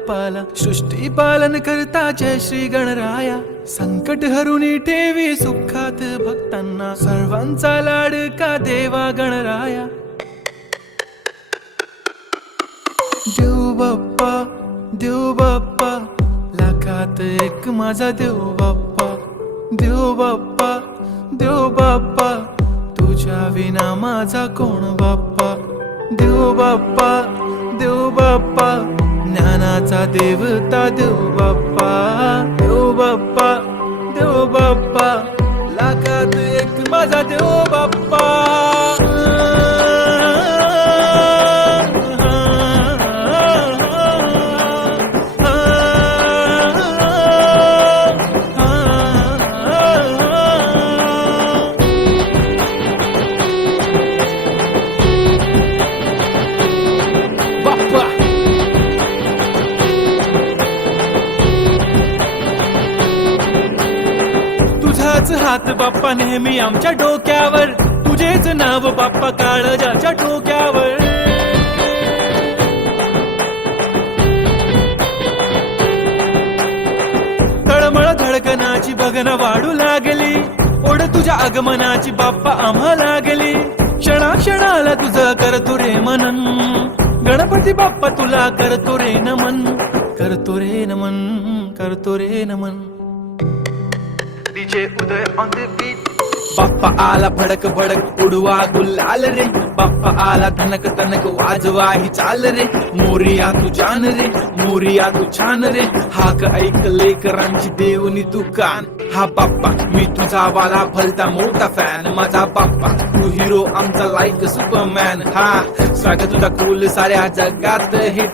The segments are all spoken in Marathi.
बाप्पाला. सृष्टी पालन करता जय श्री गणराया. संकट हरुनी ठेवी सुखात भक्तांना. सर्वांचा लाडका देवा गणराया. देव बाप्पा, देव बाप्पा, लाखात एक माझा देव बाप्पा. देव बाप्पा, देव बाप्पा, तुझ्या विना माझा कोण बाप्पा. देव बाप्पा, देव बाप्पा, ज्ञानाचा देवता देव बाप्पा. देव बाप्पा, देव बाप्पा, लाखात एक माझा देव बाप्पा. तुझाच हात बाप्पा नेहमी आमच्या डोक्यावर. तुझेच नाव बाप्पा काळजाच्या डोक्यावर. तळमळ धडकनाची बघन वाढू लागली. ओढ तुझ्या आगमनाची बाप्पा आम्हा लागली. क्षणा क्षणाला तुझं करतो रे मनन. गणपती बाप्पा तुला करतो रे नमन. करतो रे नमन, करतो रे नमन. DJ Uday on the beat. Bappa आला भडक भडक उडवा गुलाल रे. बाप्पा आला धनक तनक वाजवा ही चाल रे. मोरिया तू जान रे, मोरिया तू छान रे. हाक ऐक लेकरांची देवनी तू कान. हा बाप्पा मी तुझा वाला भलता मोठा फॅन. माझा बाप्पा तू हिरो आमचा लाईक सुपरमॅन. हा स्वागत तुझा कूल साऱ्या जगात हिट.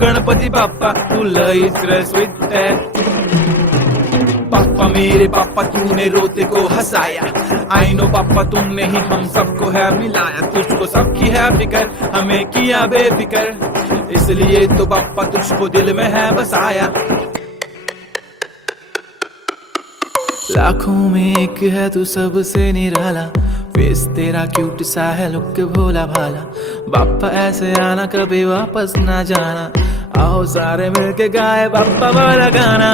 गणपती बाप्पा तू लईच स्वीट. पापा मेरे पापा तूने रोते को हंसाया. आई नो पापा तुमने ही हम सबको है मिलाया. तुझको सबकी है फिकर, हमें किया बेफिकर. इसलिए तो पापा तुझको दिल में है बसाया. लाखों में एक है तू सबसे निराला. फेस तेरा क्यूट सा है लुक भोला भाला. बाप्पा ऐसे आना कभी वापस ना जाना. आओ सारे मिलके गाए बाप्पा वाला गाना.